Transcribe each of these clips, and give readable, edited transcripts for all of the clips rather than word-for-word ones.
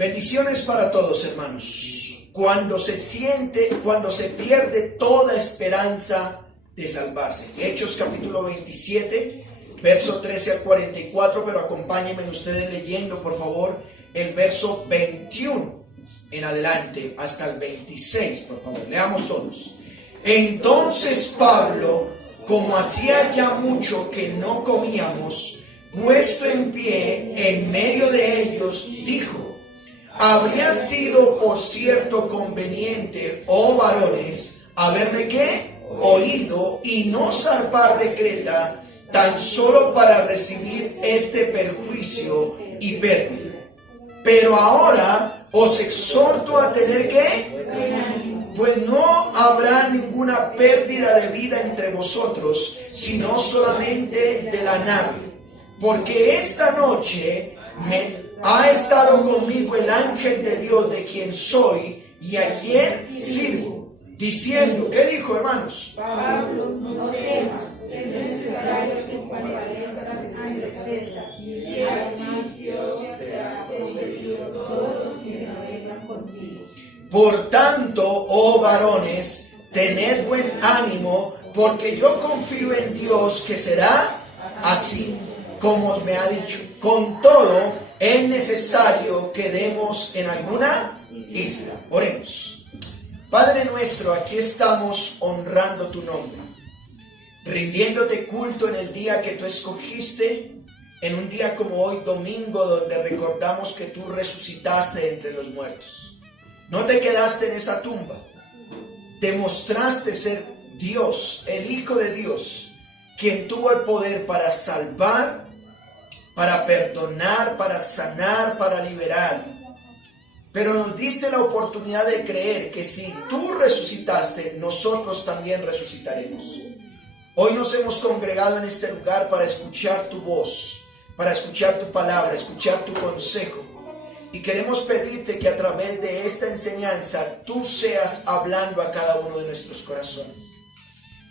Bendiciones para todos, hermanos. Cuando se pierde toda esperanza de salvarse. Hechos capítulo 27, verso 13 al 44, pero acompáñenme ustedes leyendo, por favor, el verso 21 en adelante hasta el 26, por favor. Leamos todos. Entonces Pablo, como hacía ya mucho que no comíamos, puesto en pie en medio de ellos, dijo: habría sido por cierto conveniente, oh varones, haberme ¿qué? Oído y no zarpar de Creta, tan solo para recibir este perjuicio y pérdida. Pero ahora os exhorto a tener ¿qué? Pues no habrá ninguna pérdida de vida entre vosotros, sino solamente de la nave. Porque esta noche ha estado conmigo el ángel de Dios, de quien soy y a quien sirvo, diciendo, ¿qué dijo, hermanos? Pablo, no temas, es necesario que comparezcas ante César, y aquí Dios te ha concedido todos los que navegan contigo. Por tanto, oh varones, tened buen ánimo, porque yo confío en Dios que será así, como me ha dicho. Con todo, es necesario que demos en alguna isla. Oremos. Padre nuestro, aquí estamos honrando tu nombre, rindiéndote culto en el día que tú escogiste, en un día como hoy, domingo, donde recordamos que tú resucitaste entre los muertos. No te quedaste en esa tumba, demostraste ser Dios, el Hijo de Dios, quien tuvo el poder para salvar, para perdonar, para sanar, para liberar. Pero nos diste la oportunidad de creer que si tú resucitaste, nosotros también resucitaremos. Hoy nos hemos congregado en este lugar para escuchar tu voz, para escuchar tu palabra, escuchar tu consejo. Y queremos pedirte que a través de esta enseñanza tú seas hablando a cada uno de nuestros corazones.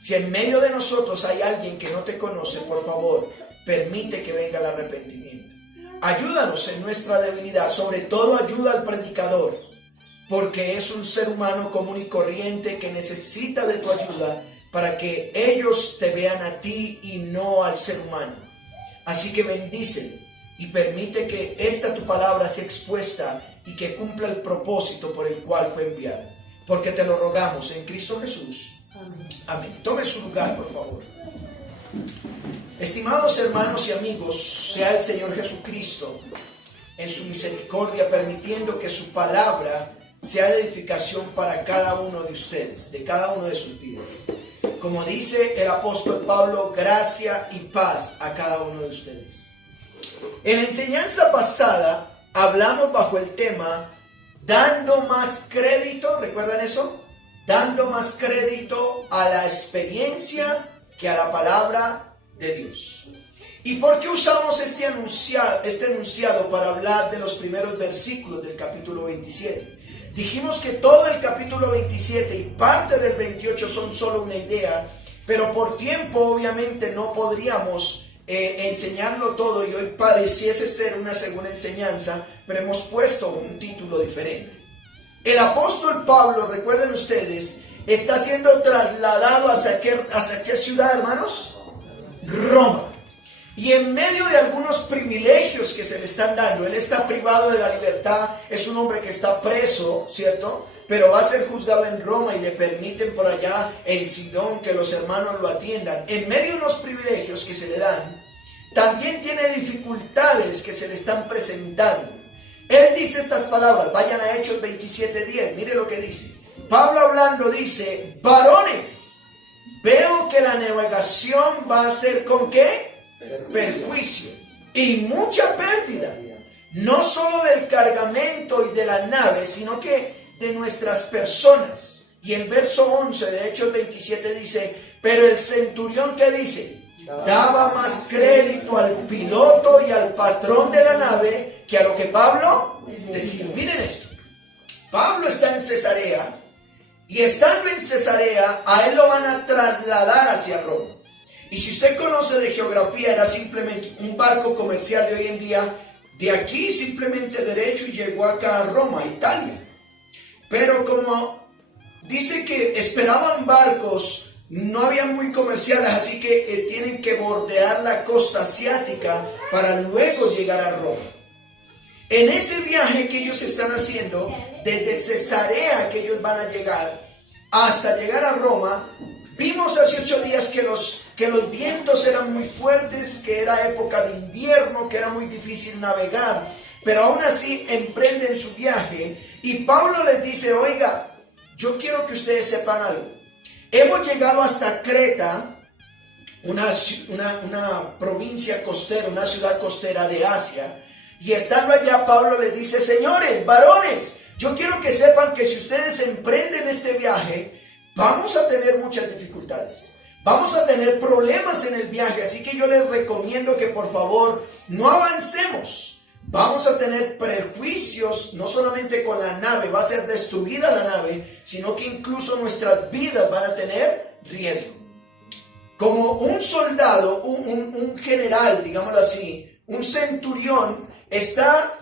Si en medio de nosotros hay alguien que no te conoce, por favor, permite que venga el arrepentimiento. Ayúdanos en nuestra debilidad, sobre todo ayuda al predicador, porque es un ser humano común y corriente que necesita de tu ayuda para que ellos te vean a ti y no al ser humano. Así que bendícelo y permite que esta tu palabra sea expuesta y que cumpla el propósito por el cual fue enviada. Porque te lo rogamos en Cristo Jesús. Amén. Tome su lugar, por favor. Estimados hermanos y amigos, sea el Señor Jesucristo en su misericordia permitiendo que su palabra sea de edificación para cada uno de ustedes, de cada uno de sus vidas. Como dice el apóstol Pablo, gracia y paz a cada uno de ustedes. En la enseñanza pasada hablamos bajo el tema dando más crédito, ¿recuerdan eso? Dando más crédito a la experiencia que a la palabra de Dios. ¿Y por qué usamos este enunciado para hablar de los primeros versículos del capítulo 27? Dijimos que todo el capítulo 27 y parte del 28 son solo una idea, pero por tiempo obviamente no podríamos enseñarlo todo y hoy pareciese ser una segunda enseñanza, pero hemos puesto un título diferente. El apóstol Pablo, recuerden ustedes, está siendo trasladado hacia qué ciudad, hermanos? Roma. Y en medio de algunos privilegios que se le están dando, él está privado de la libertad, es un hombre que está preso, ¿cierto? Pero va a ser juzgado en Roma y le permiten por allá en Sidón que los hermanos lo atiendan. En medio de unos privilegios que se le dan, también tiene dificultades que se le están presentando. Él dice estas palabras, vayan a Hechos 27:10, mire lo que dice. Pablo hablando dice, varones, veo que la navegación va a ser ¿con qué? Perjuicio y mucha pérdida, no solo del cargamento y de la nave, sino que de nuestras personas. Y el verso 11 de Hechos 27 dice, pero el centurión, ¿qué dice? Daba más crédito al piloto y al patrón de la nave que a lo que Pablo decía. Miren esto, Pablo está en Cesarea y estando en Cesarea a él lo van a trasladar hacia Roma. Y si usted conoce de geografía, era simplemente un barco comercial de hoy en día de aquí simplemente derecho y llegó acá a Roma, Italia. Pero como dice que esperaban barcos, no habían muy comerciales, así que tienen que bordear la costa asiática para luego llegar a Roma. En ese viaje que ellos están haciendo, desde Cesarea que ellos van a llegar, hasta llegar a Roma, vimos hace 8 días que los vientos eran muy fuertes, que era época de invierno, que era muy difícil navegar, pero aún así emprenden su viaje y Pablo les dice, oiga, yo quiero que ustedes sepan algo. Hemos llegado hasta Creta, una provincia costera, una ciudad costera de Asia, y estando allá Pablo les dice, señores, varones, yo quiero que sepan que si ustedes emprenden este viaje, vamos a tener muchas dificultades. Vamos a tener problemas en el viaje, así que yo les recomiendo que por favor no avancemos. Vamos a tener perjuicios, no solamente con la nave, va a ser destruida la nave, sino que incluso nuestras vidas van a tener riesgo. Como un soldado, un general, digámoslo así, un centurión, está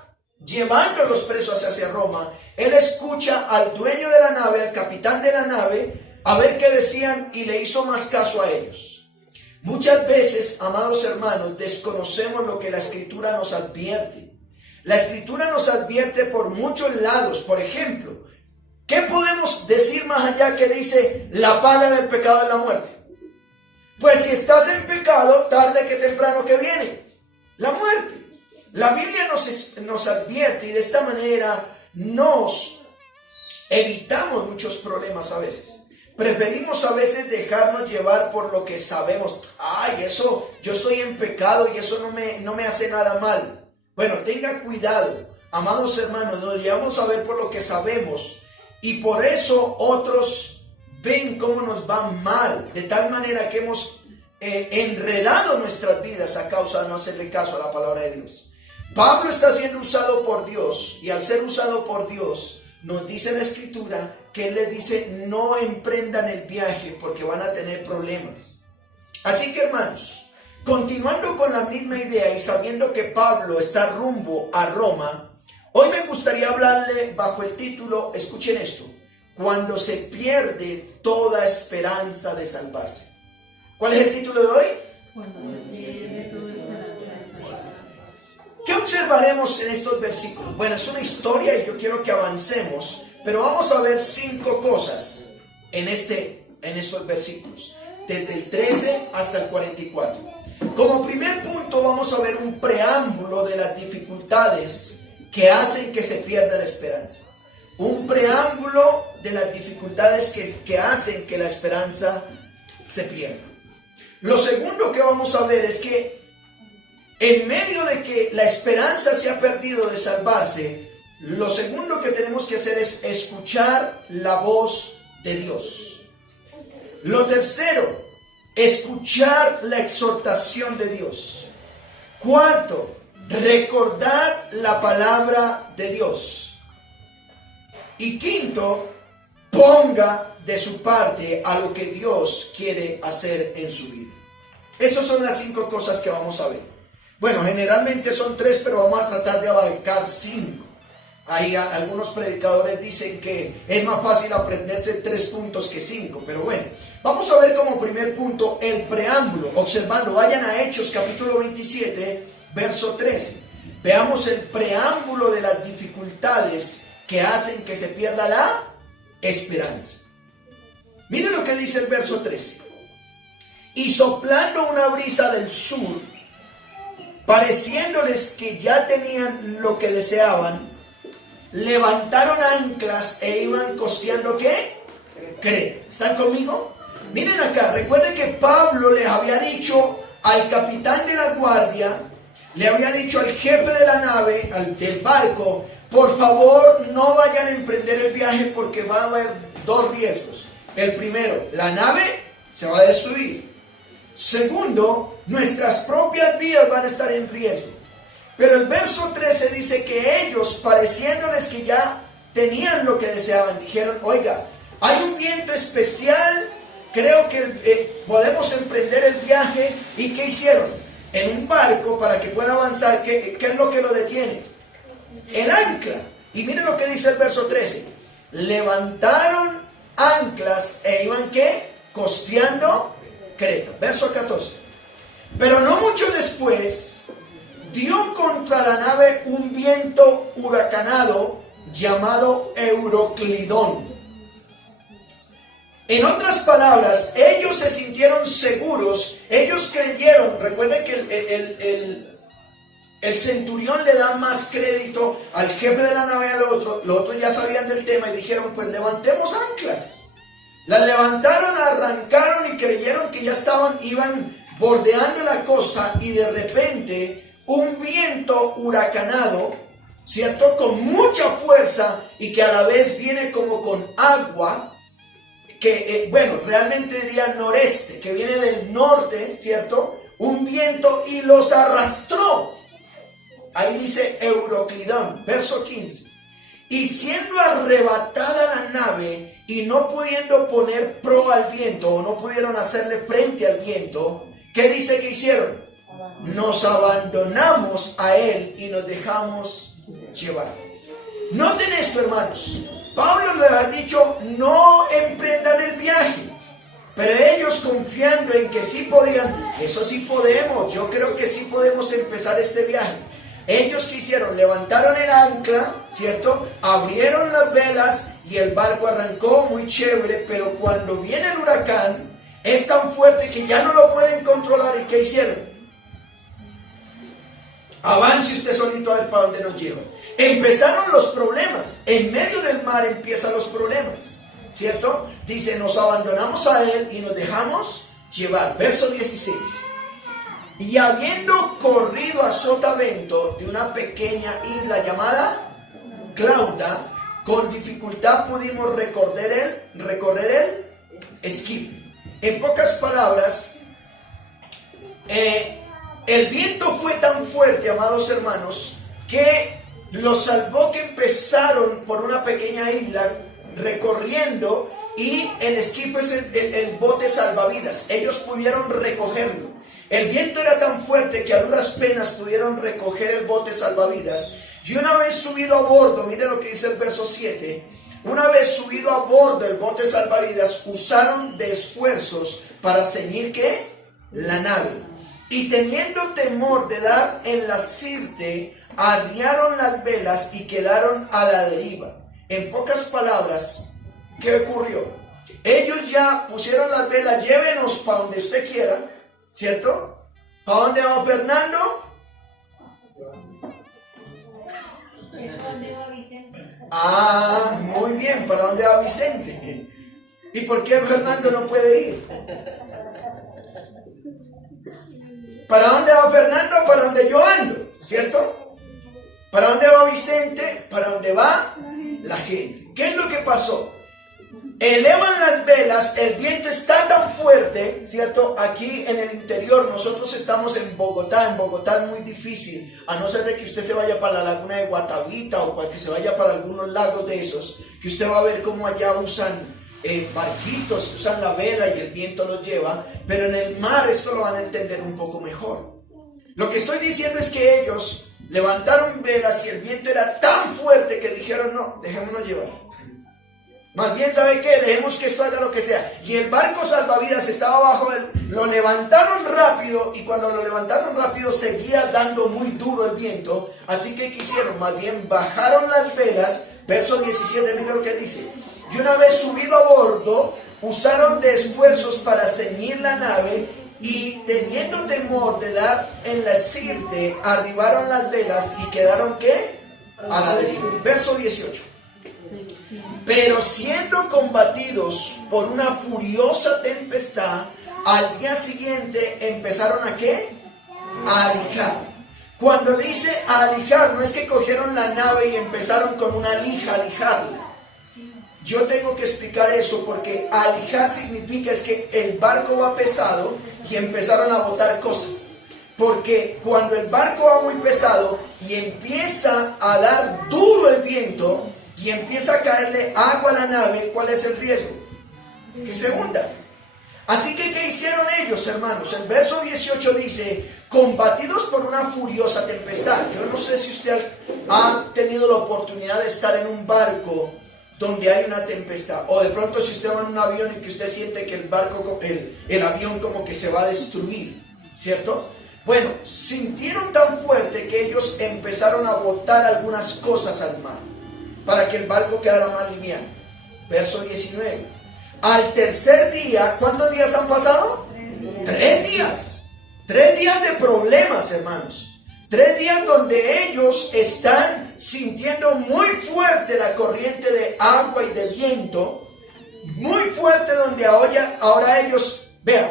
llevando los presos hacia Roma, él escucha al dueño de la nave, al capitán de la nave, a ver qué decían y le hizo más caso a ellos. Muchas veces, amados hermanos, desconocemos lo que la Escritura nos advierte. La Escritura nos advierte por muchos lados. Por ejemplo, ¿qué podemos decir más allá que dice la paga del pecado es la muerte? Pues si estás en pecado, tarde que temprano que viene, la muerte. La Biblia nos advierte y de esta manera nos evitamos muchos problemas a veces. Preferimos a veces dejarnos llevar por lo que sabemos. Ay, eso, yo estoy en pecado y eso no me hace nada mal. Bueno, tenga cuidado, amados hermanos, nos llevamos a ver por lo que sabemos y por eso otros ven cómo nos va mal, de tal manera que hemos enredado nuestras vidas a causa de no hacerle caso a la palabra de Dios. Pablo está siendo usado por Dios y al ser usado por Dios nos dice la Escritura que él les dice no emprendan el viaje porque van a tener problemas. Así que hermanos, continuando con la misma idea y sabiendo que Pablo está rumbo a Roma, hoy me gustaría hablarle bajo el título, escuchen esto, cuando se pierde toda esperanza de salvarse. ¿Cuál es el título de hoy? Cuando se pierde toda esperanza. ¿Qué observaremos en estos versículos? Bueno, es una historia y yo quiero que avancemos, pero vamos a ver 5 cosas en estos versículos, desde el 13 hasta el 44. Como primer punto vamos a ver un preámbulo de las dificultades que hacen que se pierda la esperanza. Un preámbulo de las dificultades que hacen que la esperanza se pierda. Lo segundo que vamos a ver es que en medio de que la esperanza se ha perdido de salvarse, lo segundo que tenemos que hacer es escuchar la voz de Dios. Lo tercero, escuchar la exhortación de Dios. Cuarto, recordar la palabra de Dios. Y quinto, ponga de su parte a lo que Dios quiere hacer en su vida. Esas son las 5 cosas que vamos a ver. Bueno, generalmente son 3, pero vamos a tratar de abarcar 5. Ahí algunos predicadores dicen que es más fácil aprenderse 3 puntos que 5, pero bueno, vamos a ver como primer punto el preámbulo, observando, vayan a Hechos capítulo 27, verso 13. Veamos el preámbulo de las dificultades que hacen que se pierda la esperanza. Miren lo que dice el verso 13. Y soplando una brisa del sur, pareciéndoles que ya tenían lo que deseaban, levantaron anclas e iban costeando ¿qué? Creta. ¿Están conmigo? Miren acá, recuerden que Pablo les había dicho al capitán de la guardia, le había dicho al jefe de la nave, del barco, por favor no vayan a emprender el viaje porque va a haber 2 riesgos. El primero, la nave se va a destruir. Segundo, nuestras propias vidas van a estar en riesgo. Pero el verso 13 dice que ellos, pareciéndoles que ya tenían lo que deseaban, dijeron, oiga, hay un viento especial, creo que podemos emprender el viaje. ¿Y qué hicieron? en un barco para que pueda avanzar, ¿qué es lo que lo detiene? El ancla. Y miren lo que dice el verso 13. Levantaron anclas e iban ¿qué? Costeando Creta. Verso 14. Pero no mucho después dio contra la nave un viento huracanado llamado Euroclidón. En otras palabras, ellos se sintieron seguros, ellos creyeron. Recuerden que el centurión le da más crédito al jefe de la nave y al otro. Los otros ya sabían del tema y dijeron, pues levantemos anclas. Las levantaron, arrancaron y creyeron que ya iban bordeando la costa, y de repente un viento huracanado, ¿cierto? Con mucha fuerza y que a la vez viene como con agua, que realmente diría noreste, que viene del norte, ¿cierto? Un viento y los arrastró. Ahí dice Euroclidón, verso 15. Y siendo arrebatada la nave y no pudiendo poner pro al viento, o no pudieron hacerle frente al viento, ¿qué dice que hicieron? Nos abandonamos a él y nos dejamos llevar. Noten esto, hermanos. Pablo les ha dicho, no emprendan el viaje. Pero ellos, confiando en que sí podían, eso sí podemos, yo creo que sí podemos empezar este viaje. Ellos ¿qué hicieron? Levantaron el ancla, ¿cierto? Abrieron las velas y el barco arrancó muy chévere, pero cuando viene el huracán, es tan fuerte que ya no lo pueden controlar. ¿Y qué hicieron? Avance usted solito a ver para dónde nos lleva. Empezaron los problemas. En medio del mar empiezan los problemas, ¿cierto? Dice, nos abandonamos a él y nos dejamos llevar. Verso 16. Y habiendo corrido a sotavento de una pequeña isla llamada Clauda, con dificultad pudimos recorrer el esquife. En pocas palabras, el viento fue tan fuerte, amados hermanos, que los salvó, que empezaron por una pequeña isla recorriendo, y el esquife es el bote salvavidas. Ellos pudieron recogerlo. El viento era tan fuerte que a duras penas pudieron recoger el bote salvavidas. Y una vez subido a bordo, mire lo que dice el verso 7. Una vez subido a bordo el bote salvavidas, usaron de esfuerzos para ceñir ¿qué? La nave. Y teniendo temor de dar en la sirte, arriaron las velas y quedaron a la deriva. En pocas palabras, ¿qué ocurrió? Ellos ya pusieron las velas, llévenos para donde usted quiera, ¿cierto? ¿Para dónde va Fernando? Ah, muy bien, ¿para dónde va Vicente? ¿Y por qué Fernando no puede ir? ¿Para dónde va Fernando? Para donde yo ando, ¿cierto? ¿Para dónde va Vicente? Para donde va la gente. ¿Qué es lo que pasó? Elevan las velas, el viento está tan fuerte, ¿cierto? Aquí en el interior, nosotros estamos en Bogotá es muy difícil, a no ser de que usted se vaya para la laguna de Guatavita o para que se vaya para algunos lagos de esos, que usted va a ver cómo allá usan barquitos, usan la vela y el viento los lleva, pero en el mar esto lo van a entender un poco mejor. Lo que estoy diciendo es que ellos levantaron velas y el viento era tan fuerte que dijeron, no, dejémonos llevar. Más bien, ¿sabe qué? Dejemos que esto haga lo que sea. Y el barco salvavidas estaba abajo, lo levantaron rápido, y cuando lo levantaron rápido seguía dando muy duro el viento. Así que ¿qué hicieron? Más bien bajaron las velas. Verso 17, mira lo que dice. Y una vez subido a bordo, usaron de esfuerzos para ceñir la nave, y teniendo temor de dar en la sirte, arribaron las velas y quedaron ¿qué? A la deriva. Verso 18. Pero siendo combatidos por una furiosa tempestad, al día siguiente empezaron ¿a qué? A alijar. Cuando dice a alijar, no es que cogieron la nave y empezaron con una lija a lijarla. Yo tengo que explicar eso, porque alijar significa es que el barco va pesado y empezaron a botar cosas. Porque cuando el barco va muy pesado y empieza a dar duro el viento y empieza a caerle agua a la nave, ¿cuál es el riesgo? Que se hunda. Así que ¿qué hicieron ellos, hermanos? El verso 18 dice, combatidos por una furiosa tempestad. Yo no sé si usted ha tenido la oportunidad de estar en un barco donde hay una tempestad, o de pronto si usted va en un avión y que usted siente que el avión como que se va a destruir, ¿cierto? Bueno, sintieron tan fuerte que ellos empezaron a botar algunas cosas al mar para que el barco quedara más liviano. Verso 19. Al tercer día, ¿cuántos días han pasado? 3 días. 3 días de problemas, hermanos. 3 días donde ellos están sintiendo muy fuerte la corriente de agua y de viento, muy fuerte, donde ahora ellos, vean,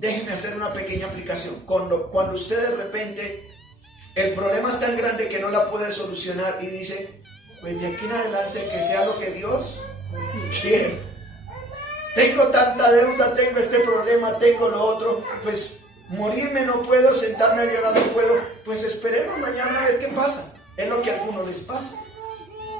déjenme hacer una pequeña aplicación. Cuando usted de repente, el problema es tan grande que no la puede solucionar y dice, pues de aquí en adelante que sea lo que Dios quiere. Tengo tanta deuda, tengo este problema, tengo lo otro, pues morirme no puedo, sentarme a llorar no puedo, pues esperemos mañana a ver qué pasa. Es lo que a algunos les pasa,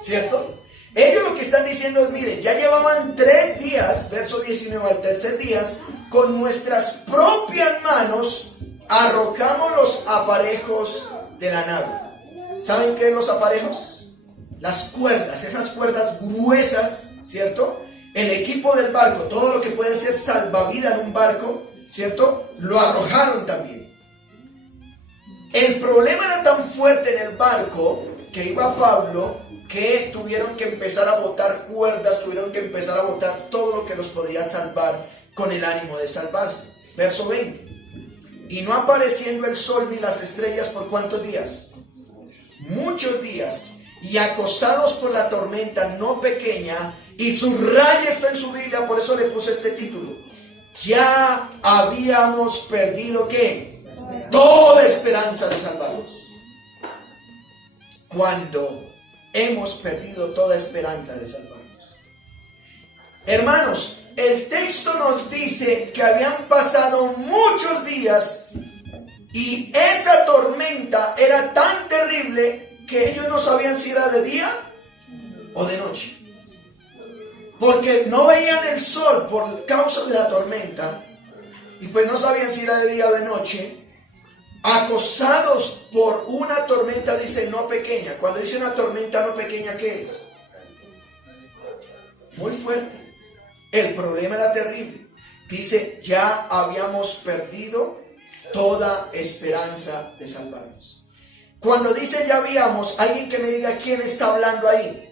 ¿cierto? Ellos lo que están diciendo es, miren, ya llevaban 3 días, verso 19, al tercer día, con nuestras propias manos arrojamos los aparejos de la nave. ¿Saben qué es los aparejos? Las cuerdas, esas cuerdas gruesas, ¿cierto? El equipo del barco, todo lo que puede ser salvavidas en un barco, ¿cierto? Lo arrojaron también. El problema era tan fuerte en el barco que iba Pablo que tuvieron que empezar a botar cuerdas, tuvieron que empezar a botar todo lo que los podía salvar con el ánimo de salvarse. Verso 20. Y no apareciendo el sol ni las estrellas por ¿cuántos días? Muchos días. Y acosados por la tormenta no pequeña, y subraya esto en su Biblia, por eso le puse este título. Ya habíamos perdido ¿qué? Toda esperanza de salvarnos. Cuando hemos perdido toda esperanza de salvarnos. Hermanos, el texto nos dice que habían pasado muchos días y esa tormenta era tan terrible que ellos no sabían si era de día o de noche. Porque no veían el sol por causa de la tormenta y pues no sabían si era de día o de noche. Acosados por una tormenta, dice no pequeña. Cuando dice una tormenta no pequeña, ¿qué es? Muy fuerte. El problema era terrible. Dice, ya habíamos perdido toda esperanza de salvarnos. Cuando dice ya habíamos, alguien que me diga quién está hablando ahí.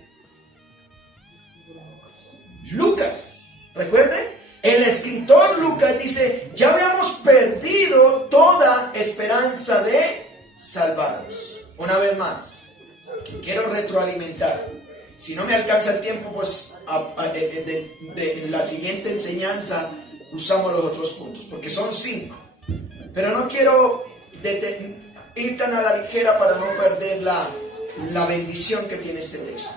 Lucas, recuerden, el escritor Lucas dice, ya habíamos perdido toda esperanza de salvarnos. Una vez más, quiero retroalimentar. Si no me alcanza el tiempo, pues en la siguiente enseñanza usamos los otros puntos, porque son 5. Pero no quiero ir tan a la ligera para no perder la bendición que tiene este texto.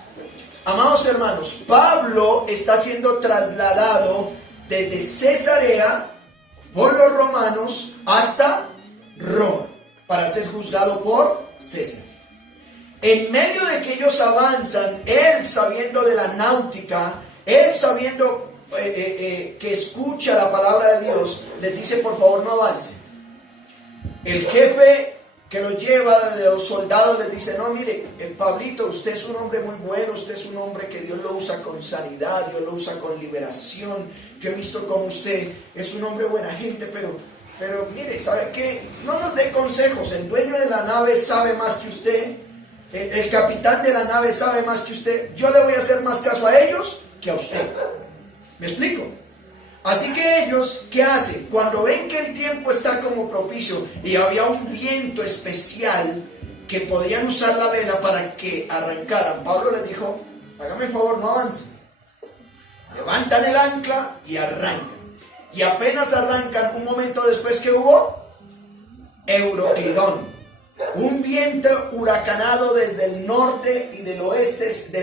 Amados hermanos, Pablo está siendo trasladado desde Cesarea por los romanos hasta Roma para ser juzgado por César. En medio de que ellos avanzan, él sabiendo de la náutica, él sabiendo que escucha la palabra de Dios, les dice por favor no avancen. El jefe que los lleva de los soldados les dice, no, mire, Pablito, usted es un hombre muy bueno, usted es un hombre que Dios lo usa con sanidad, Dios lo usa con liberación. Yo he visto cómo usted es un hombre buena gente, pero mire, ¿sabe qué? No nos dé consejos, el dueño de la nave sabe más que usted, el capitán de la nave sabe más que usted, yo le voy a hacer más caso a ellos que a usted. ¿Me explico? Así que ellos, ¿qué hacen? Cuando ven que el tiempo está como propicio y había un viento especial que podían usar la vela para que arrancaran, Pablo les dijo, hágame el favor, no avancen. Levantan el ancla y arrancan. Y apenas arrancan, un momento después que hubo Euroclidón, un viento huracanado desde el norte y del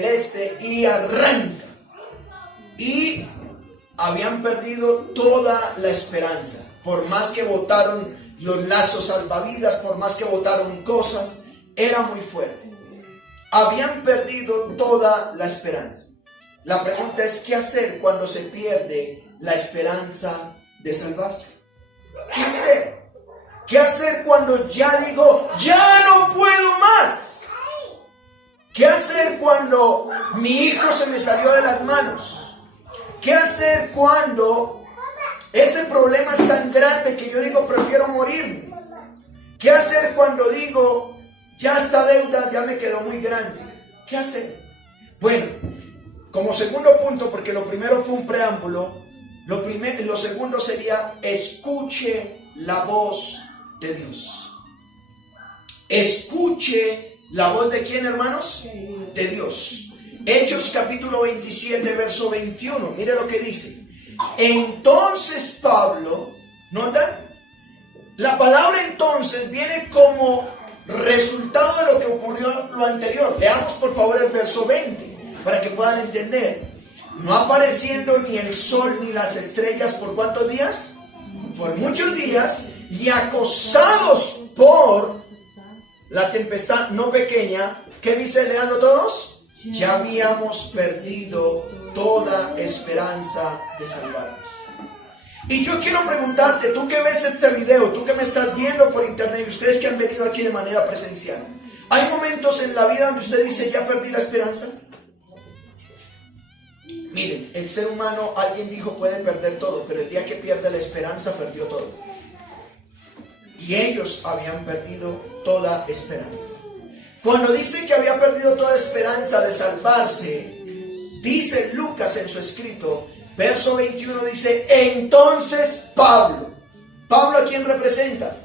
este y arranca. Y habían perdido toda la esperanza. Por más que botaron los lazos salvavidas, por más que botaron cosas, era muy fuerte. Habían perdido toda la esperanza. La pregunta es, ¿qué hacer cuando se pierde la esperanza de salvarse? ¿Qué hacer? ¿Qué hacer cuando ya digo, ya no puedo más? ¿Qué hacer cuando mi hijo se me salió de las manos? ¿Qué hacer cuando ese problema es tan grande que yo digo, prefiero morirme? ¿Qué hacer cuando digo, ya esta deuda ya me quedó muy grande? ¿Qué hacer? Bueno, como segundo punto, porque lo primero fue un preámbulo, lo segundo sería, escuche la voz de Dios. Escuche la voz de ¿quién, hermanos? De Dios. Hechos capítulo 27, verso 21. Mire lo que dice. Entonces Pablo, ¿notan? La palabra entonces viene como resultado de lo que ocurrió lo anterior. Leamos por favor el verso 20 para que puedan entender. No apareciendo ni el sol ni las estrellas por ¿cuántos días? Por muchos días, y acosados por la tempestad no pequeña. ¿Qué dice? Leanlo todos. Ya habíamos perdido toda esperanza de salvarnos. Y yo quiero preguntarte, tú que ves este video, tú que me estás viendo por internet, y ustedes que han venido aquí de manera presencial, ¿hay momentos en la vida donde usted dice, ya perdí la esperanza? Miren, el ser humano, alguien dijo, puede perder todo, pero el día que pierde la esperanza, perdió todo. Y ellos habían perdido toda esperanza. Cuando dice que había perdido toda esperanza de salvarse, dice Lucas en su escrito, verso 21 dice, entonces Pablo. ¿Pablo a quién representa?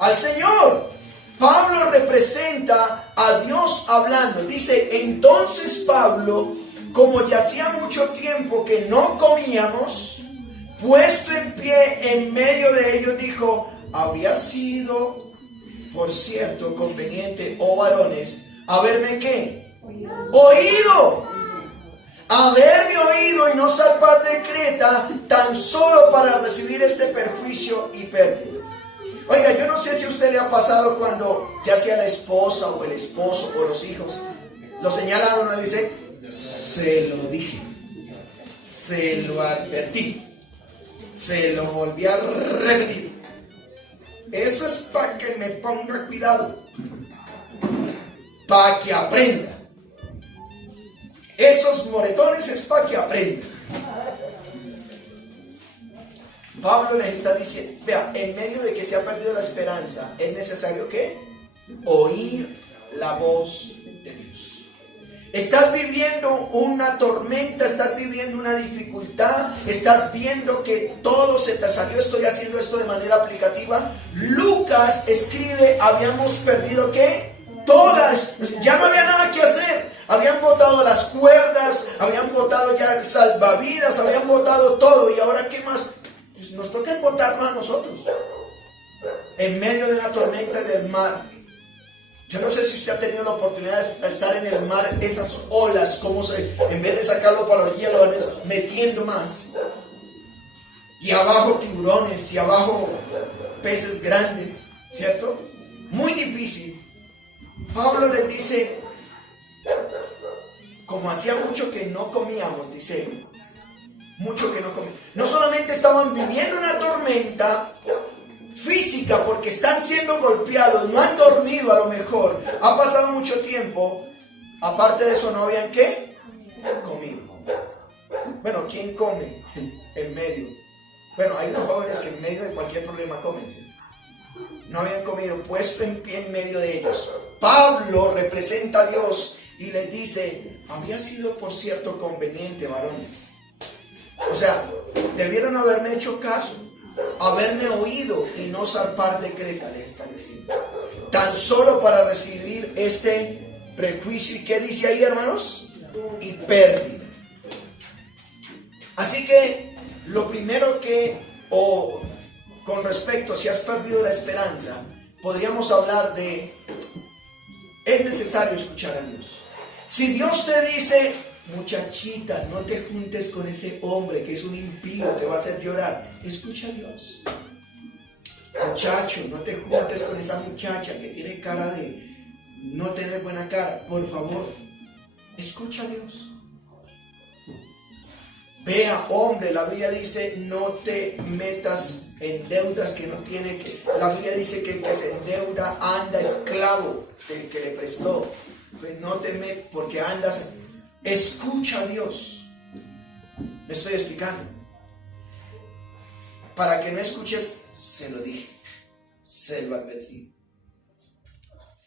Al Señor. Pablo representa a Dios hablando. Dice, entonces Pablo, como ya hacía mucho tiempo que no comíamos, puesto en pie en medio de ellos, dijo, había sido, por cierto, conveniente, oh varones, haberme ¿qué? Oído. Haberme oído y no zarpar de Creta tan solo para recibir este perjuicio y pérdida. Oiga, yo no sé si a usted le ha pasado cuando ya sea la esposa o el esposo o los hijos lo señalan o no, le dice, se lo dije, se lo advertí, se lo volví a repetir. Eso es para que me ponga cuidado, para que aprenda. Esos moretones es para que aprendan. Pablo les está diciendo, vea, en medio de que se ha perdido la esperanza, es necesario ¿qué? Oír la voz de Dios. Estás viviendo una tormenta, estás viviendo una dificultad, estás viendo que todo se te salió, estoy haciendo esto de manera aplicativa. Lucas escribe, habíamos perdido ¿qué? Todas, ya no había nada que hacer. Habían botado las cuerdas, habían botado ya el salvavidas, habían botado todo. ¿Y ahora qué más? Pues nos toca botarnos a nosotros. En medio de una tormenta del mar. Yo no sé si usted ha tenido la oportunidad de estar en el mar, esas olas, como en vez de sacarlo para la orilla, lo van metiendo más. Y abajo tiburones, y abajo peces grandes, ¿cierto? Muy difícil. Pablo les dice, como hacía mucho que no comíamos, dice, mucho que no comíamos. No solamente estaban viviendo una tormenta física porque están siendo golpeados, no han dormido a lo mejor, ha pasado mucho tiempo, aparte de eso no habían ¿qué? Comido. Bueno, ¿quién come en medio? Bueno, hay unos jóvenes que en medio de cualquier problema comen, ¿sí? No habían comido, puesto en pie en medio de ellos. Pablo representa a Dios y les dice, había sido por cierto conveniente, varones. O sea, debieron haberme hecho caso, haberme oído y no zarpar de Creta, les está diciendo. Tan solo para recibir este prejuicio. ¿Y qué dice ahí, hermanos? Y pérdida. Así que lo primero que, con respecto, si has perdido la esperanza, podríamos hablar de, es necesario escuchar a Dios. Si Dios te dice, muchachita, no te juntes con ese hombre que es un impío, te va a hacer llorar, escucha a Dios. Muchacho, no te juntes con esa muchacha que tiene cara de no tener buena cara, por favor, escucha a Dios. Vea, hombre, la Biblia dice, no te metas en deudas que no tiene que. La Biblia dice que el que se endeuda anda esclavo del que le prestó. Pues no te metas porque andas. Escucha a Dios. Me estoy explicando. Para que no escuches, se lo dije, se lo advertí.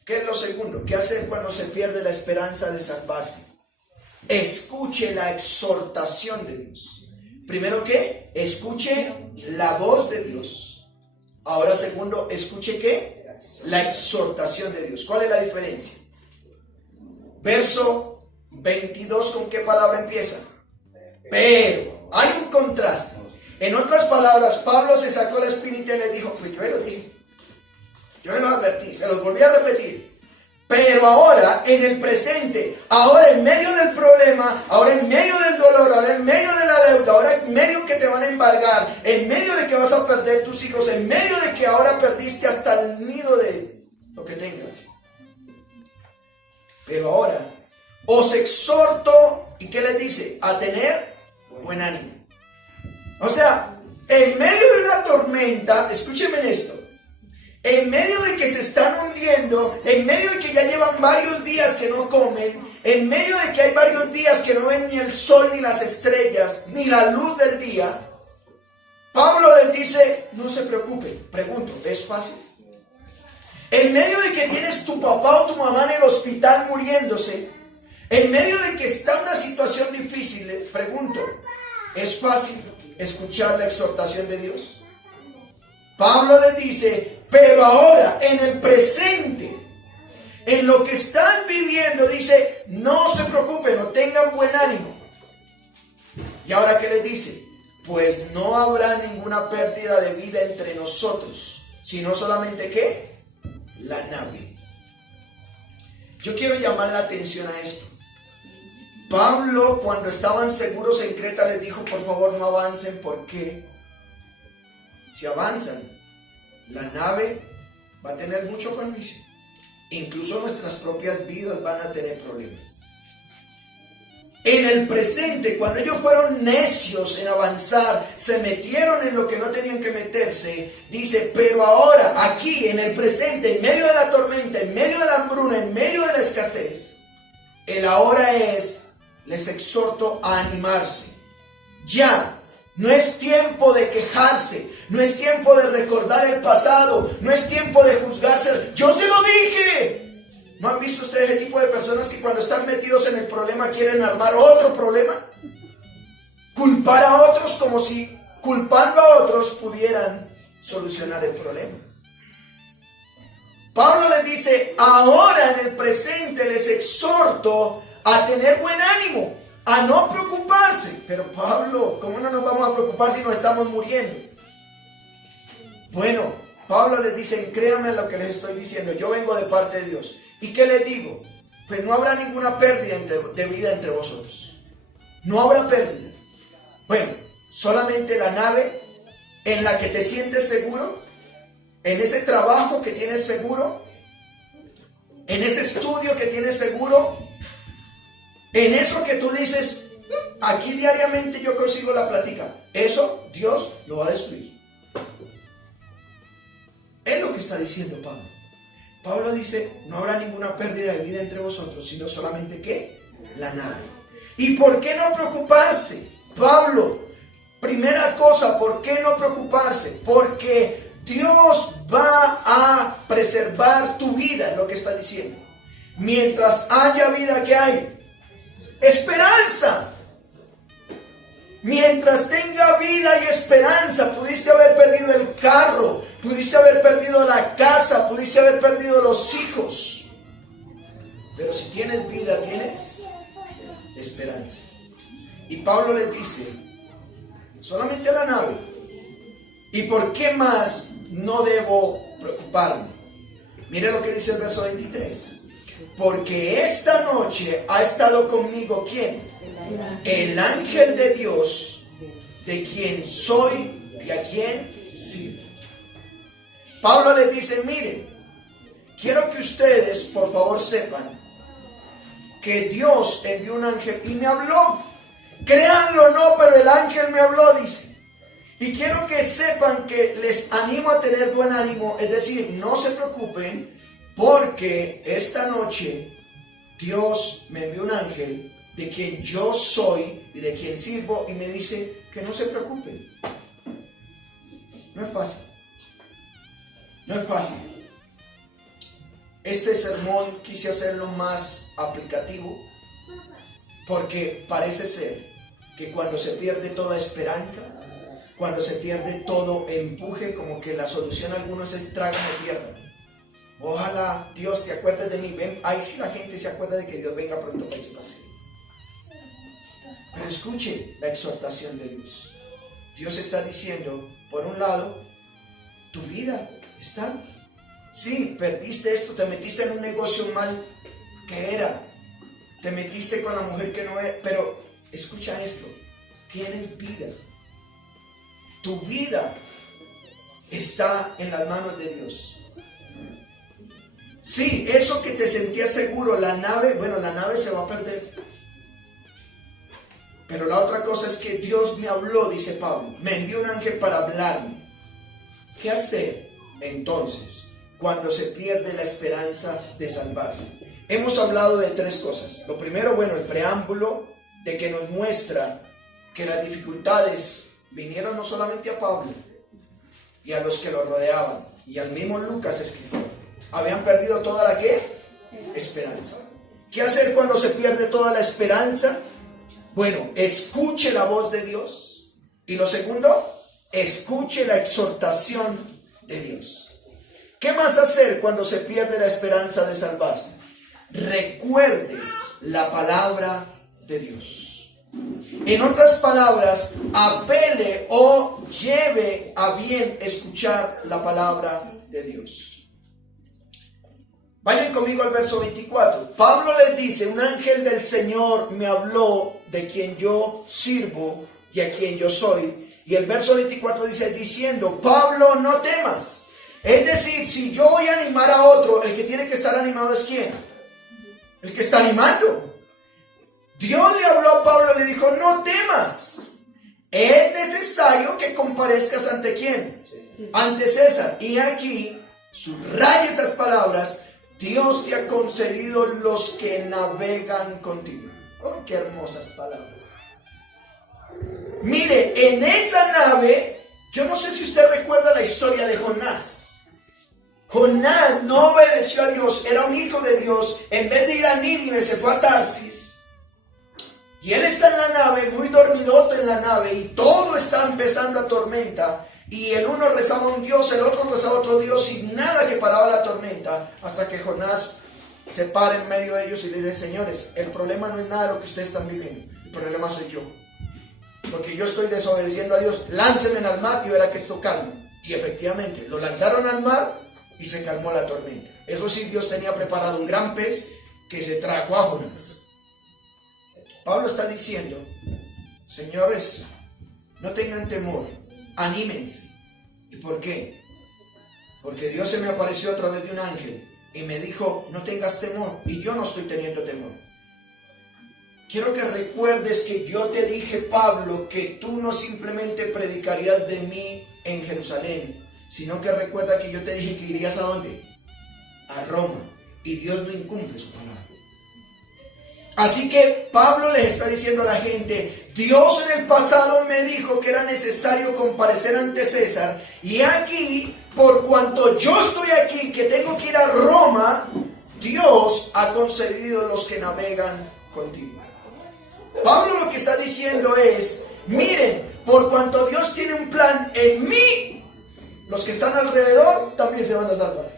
¿Qué es lo segundo? ¿Qué hacer cuando se pierde la esperanza de salvarse? Escuche la exhortación de Dios. Primero, ¿qué? Escuche la voz de Dios. Ahora, segundo, escuche ¿qué? La exhortación de Dios. ¿Cuál es la diferencia? Verso 22, ¿con qué palabra empieza? Pero hay un contraste. En otras palabras, Pablo se sacó la espinita y le dijo, pues yo lo dije, yo me lo advertí, se los volví a repetir. Pero ahora, en el presente, ahora en medio del problema, ahora en medio del dolor, ahora en medio de la deuda, ahora en medio que te van a embargar, en medio de que vas a perder tus hijos, en medio de que ahora perdiste hasta el nido de lo que tengas. Pero ahora, os exhorto, ¿y qué les dice? A tener buen ánimo. O sea, en medio de una tormenta, escúchenme esto, en medio de que se están hundiendo, en medio de que ya llevan varios días que no comen, en medio de que hay varios días que no ven ni el sol, ni las estrellas, ni la luz del día, Pablo les dice, no se preocupen. Pregunto, ¿es fácil? En medio de que tienes tu papá o tu mamá en el hospital muriéndose, en medio de que está una situación difícil, les pregunto, ¿es fácil escuchar la exhortación de Dios? Pablo les dice, pero ahora, en el presente, en lo que están viviendo, dice, no se preocupen, no tengan buen ánimo. ¿Y ahora qué les dice? Pues no habrá ninguna pérdida de vida entre nosotros, sino solamente ¿qué? La nave. Yo quiero llamar la atención a esto. Pablo, cuando estaban seguros en Creta, les dijo, por favor no avancen, porque si avanzan, la nave va a tener mucho perjuicio. Incluso nuestras propias vidas van a tener problemas. En el presente, cuando ellos fueron necios en avanzar, se metieron en lo que no tenían que meterse, dice, pero ahora, aquí, en el presente, en medio de la tormenta, en medio de la hambruna, en medio de la escasez, el ahora es, les exhorto a animarse. Ya, no es tiempo de quejarse, no es tiempo de recordar el pasado, no es tiempo de juzgarse. Yo se lo dije. ¿No han visto ustedes el tipo de personas que cuando están metidos en el problema quieren armar otro problema? Culpar a otros como si culpando a otros pudieran solucionar el problema. Pablo les dice, ahora en el presente les exhorto a tener buen ánimo, a no preocuparse. Pero Pablo, ¿cómo no nos vamos a preocupar si nos estamos muriendo? Bueno, Pablo les dice, créanme lo que les estoy diciendo, yo vengo de parte de Dios. ¿Y qué les digo? Pues no habrá ninguna pérdida de vida entre vosotros. No habrá pérdida. Bueno, solamente la nave en la que te sientes seguro, en ese trabajo que tienes seguro, en ese estudio que tienes seguro, en eso que tú dices, aquí diariamente yo consigo la plática. Eso Dios lo va a destruir. Es lo que está diciendo Pablo. Pablo dice, no habrá ninguna pérdida de vida entre vosotros, sino solamente ¿qué? La nave. ¿Y por qué no preocuparse? Pablo, primera cosa, ¿por qué no preocuparse? Porque Dios va a preservar tu vida, es lo que está diciendo. Mientras haya vida, ¿qué hay? Esperanza. Mientras tenga vida y esperanza, pudiste haber perdido el carro, pudiste haber perdido la casa, pudiste haber perdido los hijos. Pero si tienes vida, tienes esperanza. Y Pablo les dice, solamente la nave. ¿Y por qué más no debo preocuparme? Mire lo que dice el verso 23. Porque esta noche ha estado conmigo, ¿quién? El ángel de Dios, de quien soy y a quien sirvo. Pablo les dice, miren, quiero que ustedes por favor sepan que Dios envió un ángel y me habló. Créanlo o no, pero el ángel me habló, dice. Y quiero que sepan que les animo a tener buen ánimo. Es decir, no se preocupen, porque esta noche Dios me envió un ángel de quien yo soy y de quien sirvo, y me dice que no se preocupen. No es fácil. No es fácil. Este sermón quise hacerlo más aplicativo, porque parece ser que cuando se pierde toda esperanza, cuando se pierde todo empuje, como que la solución a algunos es trágame tierra. Ojalá Dios te acuerdes de mí. Ven, ahí sí la gente se acuerda de que Dios venga pronto para llevarse. Pero escuche la exhortación de Dios. Dios está diciendo, por un lado, tu vida está. Sí, perdiste esto, te metiste en un negocio mal que era. Te metiste con la mujer que no era. Pero escucha esto, tienes vida. Tu vida está en las manos de Dios. Sí, eso que te sentías seguro, la nave se va a perder. Pero la otra cosa es que Dios me habló, dice Pablo, me envió un ángel para hablarme. ¿Qué hacer entonces cuando se pierde la esperanza de salvarse? Hemos hablado de tres cosas. Lo primero, el preámbulo de que nos muestra que las dificultades vinieron no solamente a Pablo y a los que lo rodeaban, y al mismo Lucas escritor. Habían perdido toda la ¿qué? Esperanza. ¿Qué hacer cuando se pierde toda la esperanza? Escuche la voz de Dios. Y lo segundo, escuche la exhortación de Dios. ¿Qué más hacer cuando se pierde la esperanza de salvarse? Recuerde la palabra de Dios. En otras palabras, apele o lleve a bien escuchar la palabra de Dios. Vayan conmigo al verso 24. Pablo les dice, un ángel del Señor me habló de quien yo sirvo y a quien yo soy. Y el verso 24 dice, diciendo, Pablo, no temas. Es decir, si yo voy a animar a otro, el que tiene que estar animado es ¿quién? El que está animando. Dios le habló a Pablo y le dijo, no temas. Es necesario que comparezcas ante ¿quién? Ante César. Y aquí, subraya esas palabras. Dios te ha concedido los que navegan contigo. Oh, qué hermosas palabras. Mire, en esa nave, yo no sé si usted recuerda la historia de Jonás. Jonás no obedeció a Dios, era un hijo de Dios. En vez de ir a Nínive, se fue a Tarsis. Y él está en la nave, muy dormidote en la nave, y todo está empezando a tormenta. Y el uno rezaba a un Dios, el otro rezaba a otro Dios, y nada que paraba la tormenta, hasta que Jonás se para en medio de ellos y le dice, señores, el problema no es nada de lo que ustedes están viviendo, el problema soy yo, porque yo estoy desobedeciendo a Dios. Láncenme al mar y verá que esto calma. Y efectivamente, lo lanzaron al mar y se calmó la tormenta. Eso sí, Dios tenía preparado un gran pez que se tragó a Jonás. Pablo está diciendo, señores, no tengan temor, anímense. ¿Y por qué? Porque Dios se me apareció a través de un ángel y me dijo, no tengas temor, y yo no estoy teniendo temor. Quiero que recuerdes que yo te dije, Pablo, que tú no simplemente predicarías de mí en Jerusalén, sino que recuerda que yo te dije que irías ¿a dónde? A Roma, y Dios no incumple su palabra. Así que Pablo les está diciendo a la gente, Dios en el pasado me dijo que era necesario comparecer ante César, y aquí, por cuanto yo estoy aquí, que tengo que ir a Roma, Dios ha concedido los que navegan contigo. Pablo lo que está diciendo es, miren, por cuanto Dios tiene un plan en mí, los que están alrededor también se van a salvar.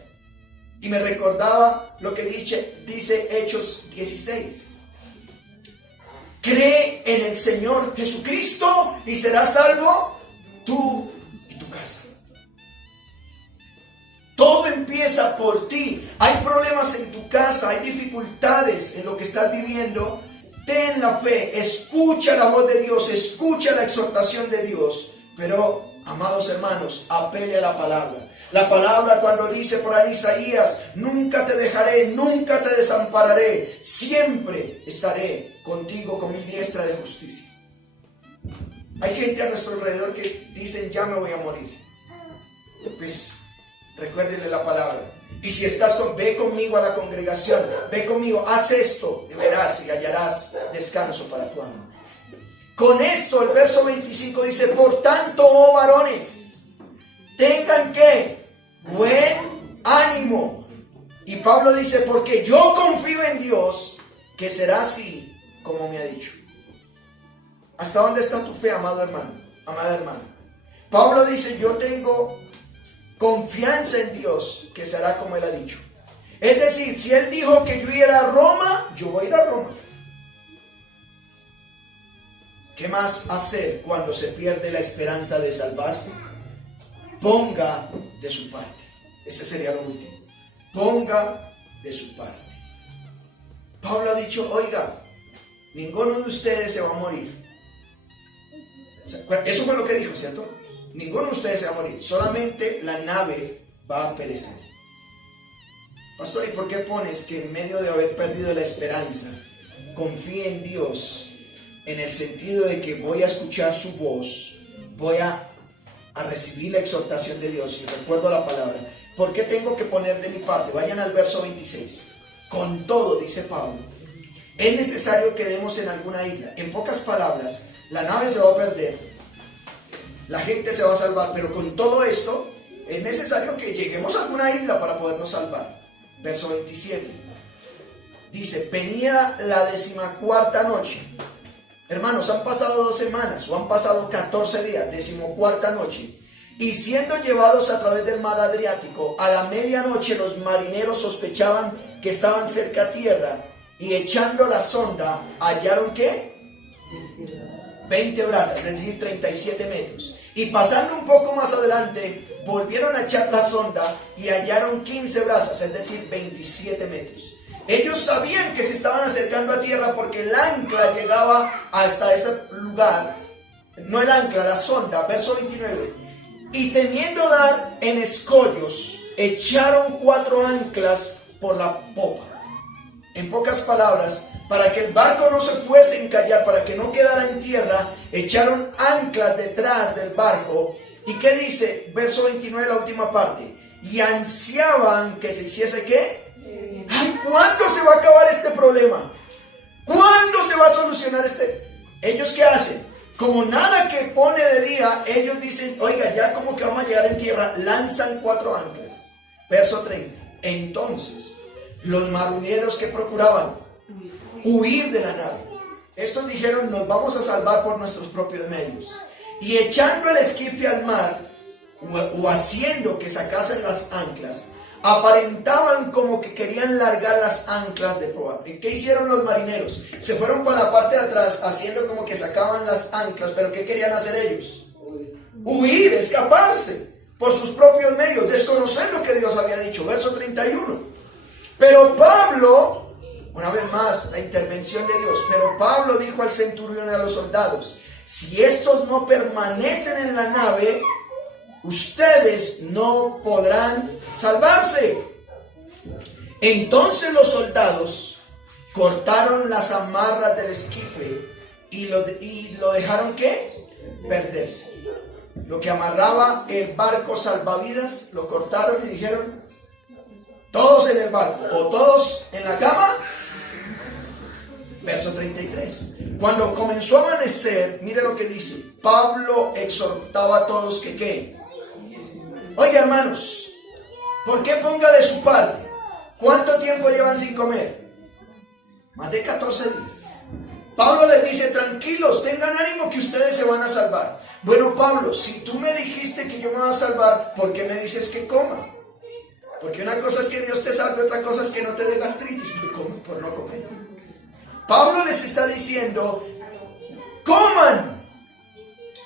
Y me recordaba lo que dice Hechos 16. Cree en el Señor Jesucristo y serás salvo tú y tu casa. Todo empieza por ti. Hay problemas en tu casa, hay dificultades en lo que estás viviendo. Ten la fe, escucha la voz de Dios, escucha la exhortación de Dios. Pero, amados hermanos, apele a la palabra. La palabra cuando dice por ahí Isaías, nunca te dejaré, nunca te desampararé, siempre estaré contigo con mi diestra de justicia. Hay gente a nuestro alrededor que dicen, ya me voy a morir. Pues recuérdenle la palabra. Y si estás ve conmigo a la congregación, ve conmigo, haz esto, y verás y hallarás descanso para tu alma. Con esto el verso 25 dice, por tanto, oh varones, tengan que buen ánimo. Y Pablo dice, porque yo confío en Dios, que será así como me ha dicho. ¿Hasta dónde está tu fe, amado hermano, amada hermana? Pablo dice, yo tengo confianza en Dios, que será como Él ha dicho. Es decir, si Él dijo que yo iba a Roma, yo voy a ir a Roma. ¿Qué más hacer cuando se pierde la esperanza de salvarse? Ponga de su parte. Ese sería lo último. Ponga de su parte. Pablo ha dicho, oiga, ninguno de ustedes se va a morir. O sea, eso fue lo que dijo, ¿cierto? Ninguno de ustedes se va a morir, solamente la nave va a perecer. Pastor, ¿y por qué pones que en medio de haber perdido la esperanza, confíe en Dios, en el sentido de que voy a escuchar su voz, voy a recibir la exhortación de Dios? Y recuerdo la palabra. ¿Por qué tengo que poner de mi parte? Vayan al verso 26. Con todo, dice Pablo, es necesario que demos en alguna isla. En pocas palabras, la nave se va a perder, la gente se va a salvar, pero con todo esto es necesario que lleguemos a alguna isla para podernos salvar. Verso 27 dice, venía la 14ª noche. Hermanos, han pasado 2 semanas o han pasado 14 días, 14ª noche. Y siendo llevados a través del mar Adriático, a la medianoche los marineros sospechaban que estaban cerca a tierra, y echando la sonda hallaron ¿qué? 20 brazas, es decir, 37 metros. Y pasando un poco más adelante, volvieron a echar la sonda y hallaron 15 brazas, es decir, 27 metros. Ellos sabían que se estaban acercando a tierra porque el ancla llegaba hasta ese lugar. No el ancla, la sonda, verso 29. Y temiendo dar en escollos, echaron 4 anclas por la popa. En pocas palabras, para que el barco no se fuese a encallar, para que no quedara en tierra, echaron anclas detrás del barco. ¿Y qué dice? Verso 29, la última parte. Y ansiaban que se hiciese ¿qué? Ay, ¿cuándo se va a acabar este problema? ¿Cuándo se va a solucionar este? ¿Ellos qué hacen? Como nada que pone de día, ellos dicen, oiga, ya como que vamos a llegar en tierra, lanzan 4 anclas. Verso 30. Entonces, los marineros que procuraban huir de la nave, estos dijeron, nos vamos a salvar por nuestros propios medios. Y echando el esquife al mar, o haciendo que sacasen las anclas, aparentaban como que querían largar las anclas de proa. ¿Qué hicieron los marineros? Se fueron para la parte de atrás, haciendo como que sacaban las anclas, pero ¿qué querían hacer ellos? Huir, escaparse por sus propios medios, desconocer lo que Dios había dicho. Verso 31. Pero Pablo, una vez más, la intervención de Dios, pero Pablo dijo al centurión y a los soldados, si estos no permanecen en la nave, ustedes no podrán salvarse. Entonces los soldados cortaron las amarras del esquife y lo dejaron ¿qué? Perderse. Lo que amarraba el barco salvavidas, lo cortaron y dijeron, todos en el barco o todos en la cama. Verso 33. Cuando comenzó a amanecer, mire lo que dice. Pablo exhortaba a todos que ¿qué? Oiga, hermanos, ¿por qué ponga de su parte? ¿Cuánto tiempo llevan sin comer? Más de 14 días. Pablo les dice, tranquilos, tengan ánimo que ustedes se van a salvar. Bueno, Pablo, si tú me dijiste que yo me voy a salvar, ¿por qué me dices que coma? Porque una cosa es que Dios te salve, otra cosa es que no te dé gastritis por no comer. Pablo les está diciendo, coman.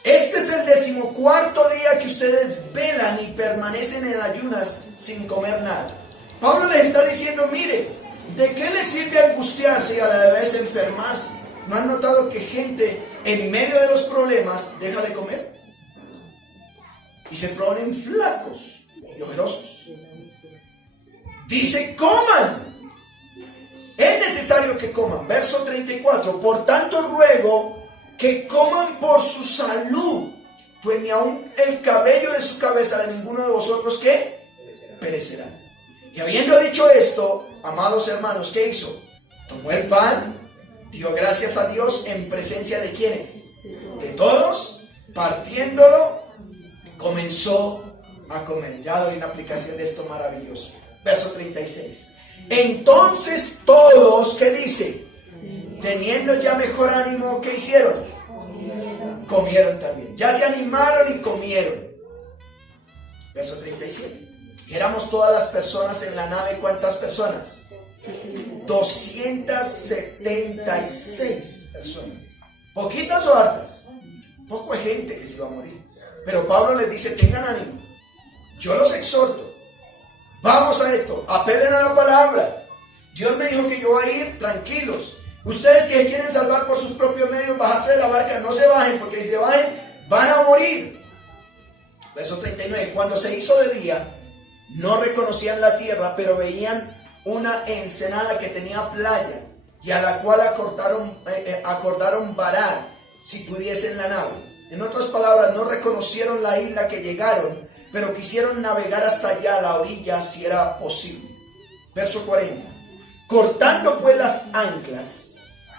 Este es el 14º día que ustedes velan y permanecen en ayunas sin comer nada. Pablo les está diciendo, mire, ¿de qué les sirve angustiarse y a la vez enfermarse? ¿No han notado que gente en medio de los problemas deja de comer? Y se ponen flacos y ojerosos. Dice, coman. Es necesario que coman. Verso 34. Por tanto ruego que coman por su salud, pues ni aun el cabello de su cabeza de ninguno de vosotros que perecerá. Y habiendo dicho esto, amados hermanos, ¿qué hizo? Tomó el pan, dio gracias a Dios en presencia de ¿quiénes? De todos, partiéndolo, comenzó a comer. Ya doy una aplicación de esto maravilloso. Verso 36. Entonces todos, ¿qué dice? Teniendo ya mejor ánimo, ¿qué hicieron? Comieron también. Ya se animaron y comieron. Verso 37. Y éramos todas las personas en la nave. ¿Cuántas personas? 276 personas. ¿Poquitas o hartas? Poco de gente que se iba a morir. Pero Pablo les dice, tengan ánimo. Yo los exhorto. Vamos a esto. Apelen a la palabra. Dios me dijo que yo voy a ir, tranquilos. Ustedes que quieren salvar por sus propios medios, bajarse de la barca, no se bajen, porque si se bajen, van a morir. Verso 39. Cuando se hizo de día, no reconocían la tierra, pero veían una ensenada que tenía playa, y a la cual acordaron varar, si pudiesen la nave. En otras palabras, no reconocieron la isla que llegaron, pero quisieron navegar hasta allá, a la orilla, si era posible. Verso 40. Cortando pues las anclas,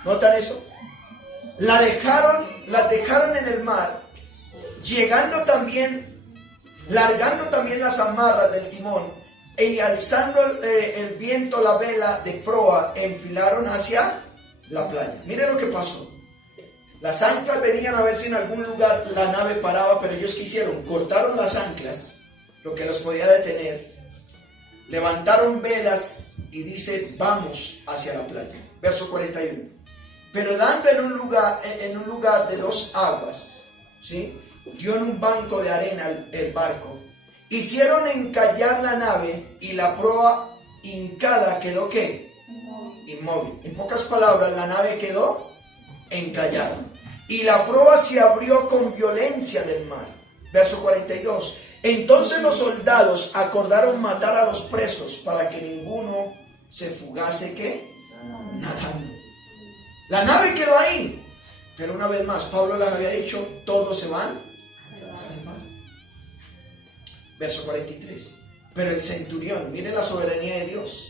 ¿notan eso? Las dejaron en el mar, largando también las amarras del timón, y alzando el viento la vela de proa, enfilaron hacia la playa. Miren lo que pasó. Las anclas venían a ver si en algún lugar la nave paraba, pero ellos ¿qué hicieron? Cortaron las anclas, lo que los podía detener, levantaron velas y dice, vamos hacia la playa. Verso 41. Pero dando en un lugar de 2 aguas, ¿sí? Dio en un banco de arena el barco. Hicieron encallar la nave, y la proa hincada quedó ¿qué? Inmóvil. En pocas palabras, la nave quedó encallada. Y la proa se abrió con violencia del mar. Verso 42. Entonces los soldados acordaron matar a los presos, para que ninguno se fugase ¿qué? Nadando. La nave quedó ahí. Pero una vez más, Pablo les había dicho, todos se van a salvar. Verso 43. Pero el centurión, miren la soberanía de Dios.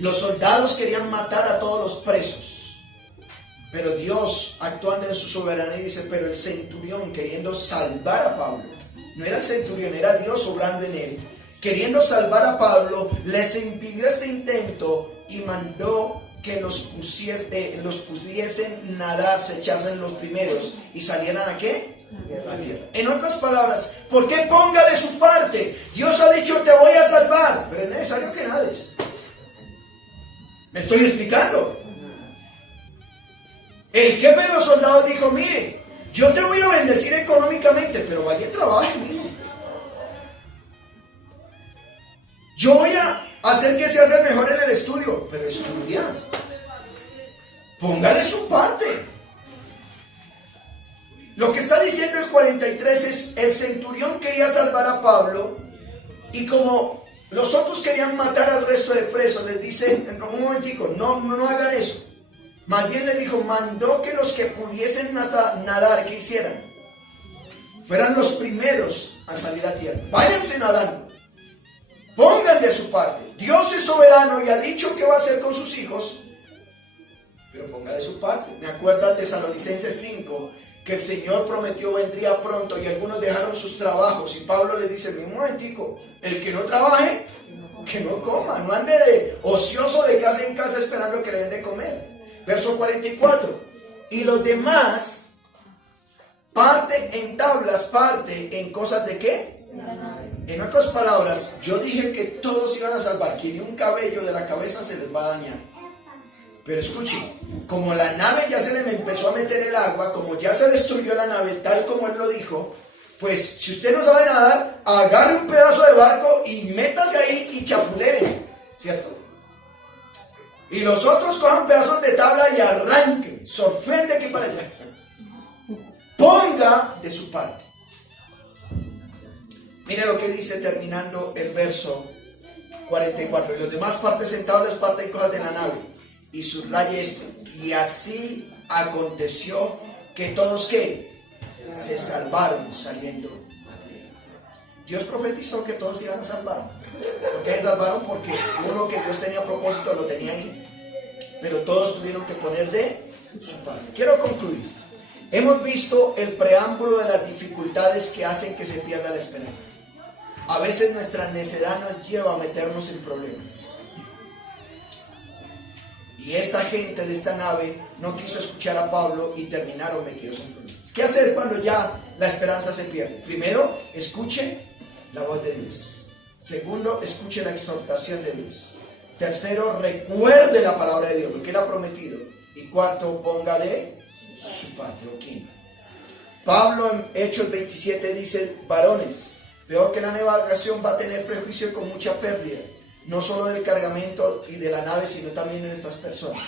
Los soldados querían matar a todos los presos, pero Dios, actuando en su soberanía, dice, pero el centurión, queriendo salvar a Pablo, no era el centurión, era Dios obrando en él, queriendo salvar a Pablo, les impidió este intento y mandó que los pudiesen nadar, se echasen los primeros y salieran ¿a qué? A tierra. En otras palabras, ¿por qué ponga de su parte? Dios ha dicho, te voy a salvar, pero es necesario que nades. ¿Me estoy explicando? El jefe de los soldados dijo, mire, yo te voy a bendecir económicamente, pero vaya y trabaje, mijo. Yo voy a hacer que seas el mejor en el estudio, pero estudia. Ponga de su parte. Lo que está diciendo el 43 es, el centurión quería salvar a Pablo, y como los otros querían matar al resto de presos, les dice, un momentico, no hagan eso. Más bien le dijo, mandó que los que pudiesen nadar, ¿qué hicieran? Fueran los primeros a salir a tierra. Váyanse nadando. Pongan de su parte. Dios es soberano y ha dicho qué va a hacer con sus hijos, pero ponga de su parte. Me acuerdo a Tesalonicenses 5, que el Señor prometió vendría pronto, y algunos dejaron sus trabajos, y Pablo les dice, un momentico, el que no trabaje, que no coma, no ande de ocioso de casa en casa esperando que le den de comer. Verso 44. Y los demás, parte en tablas, parte en cosas de ¿qué? En otras palabras, yo dije que todos iban a salvar, que ni un cabello de la cabeza se les va a dañar. Pero escuchen, como la nave ya se le empezó a meter el agua, como ya se destruyó la nave tal como él lo dijo, pues si usted no sabe nadar, agarre un pedazo de barco y métase ahí y chapuleve, ¿cierto? Y los otros cojan pedazos de tabla y arranquen, surfen de aquí para allá. Ponga de su parte. Mire lo que dice terminando el verso 44. Y los demás partes sentados les parten cosas de la nave. Y subraye esto. Y así aconteció que todos ¿qué? Se salvaron saliendo a tierra. Dios profetizó que todos iban a salvar. ¿Por qué se salvaron? Porque uno que Dios tenía propósito lo tenía ahí, pero todos tuvieron que poner de su parte. Quiero concluir. Hemos visto el preámbulo de las dificultades que hacen que se pierda la esperanza. A veces nuestra necedad nos lleva a meternos en problemas. Y esta gente de esta nave no quiso escuchar a Pablo y terminaron metidos en problemas. ¿Qué hacer cuando ya la esperanza se pierde? Primero, escuche la voz de Dios. Segundo, escuche la exhortación de Dios. Tercero, recuerde la palabra de Dios, lo que Él ha prometido. Y cuarto, ponga de su parte. ¿O quién? Pablo en Hechos 27 dice: varones, veo que la navegación va a tener prejuicio con mucha pérdida, no solo del cargamento y de la nave, sino también de nuestras personas.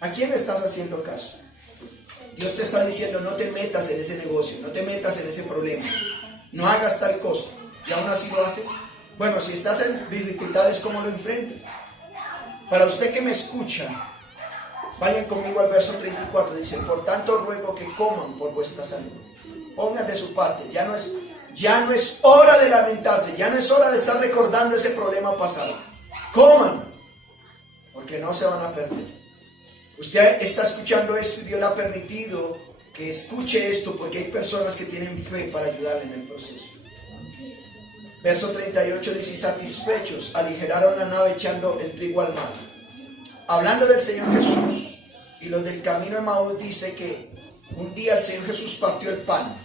¿A quién le estás haciendo caso? Dios te está diciendo: no te metas en ese negocio, no te metas en ese problema, no hagas tal cosa, y aún así lo haces. Bueno, si estás en dificultades, ¿cómo lo enfrentas? Para usted que me escucha, vayan conmigo al verso 34, dice: por tanto ruego que coman por vuestra salud. Pongan de su parte. Ya no es hora de lamentarse, ya no es hora de estar recordando ese problema pasado. Coman, porque no se van a perder. Usted está escuchando esto y Dios le ha permitido que escuche esto porque hay personas que tienen fe para ayudarle en el proceso. Verso 38 dice: satisfechos, aligeraron la nave echando el trigo al mar. Hablando del Señor Jesús y los del camino de Emaús, dice que un día el Señor Jesús partió el pan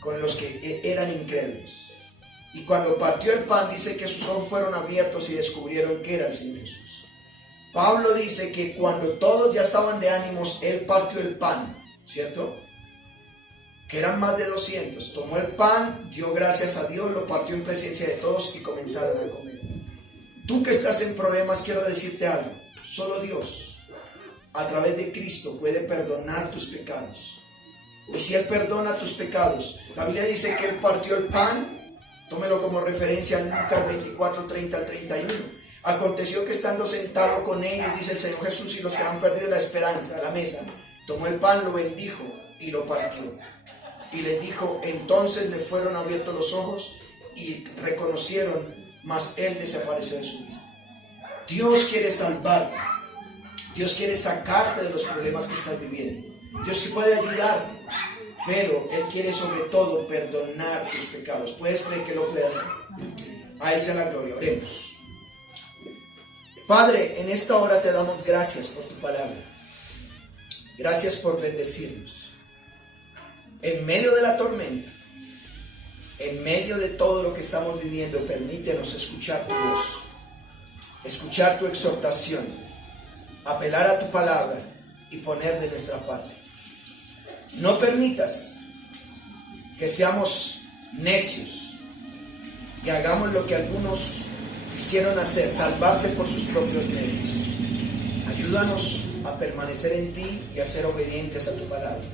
con los que eran incrédulos. Y cuando partió el pan, dice que sus ojos fueron abiertos y descubrieron que era el Señor Jesús. Pablo dice que cuando todos ya estaban de ánimos, Él partió el pan, ¿cierto? Que eran más de 200. Tomó el pan, dio gracias a Dios, lo partió en presencia de todos y comenzaron a comer. Tú que estás en problemas, quiero decirte algo. Solo Dios, a través de Cristo, puede perdonar tus pecados. Y si Él perdona tus pecados, la Biblia dice que Él partió el pan. Tómelo como referencia en Lucas 24, 30 al 31. Aconteció que estando sentado con ellos, dice el Señor Jesús, y los que han perdido la esperanza a la mesa, tomó el pan, lo bendijo y lo partió. Y les dijo, entonces le fueron abiertos los ojos y reconocieron, mas Él desapareció de su vista. Dios quiere salvarte. Dios quiere sacarte de los problemas que estás viviendo. Dios sí puede ayudarte, pero Él quiere sobre todo perdonar tus pecados. ¿Puedes creer que lo puede hacer? A Él sea la gloria. Oremos. Padre, en esta hora te damos gracias por tu palabra. Gracias por bendecirnos. En medio de la tormenta, en medio de todo lo que estamos viviendo, permítenos escuchar tu voz, escuchar tu exhortación, apelar a tu palabra y poner de nuestra parte. No permitas que seamos necios y hagamos lo que algunos quisieron hacer, salvarse por sus propios medios. Ayúdanos a permanecer en ti y a ser obedientes a tu palabra.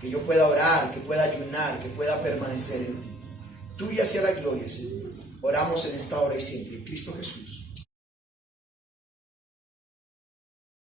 Que yo pueda orar, que pueda ayunar, que pueda permanecer en ti. Tuya sea la gloria, Señor. Oramos en esta hora y siempre. En Cristo Jesús.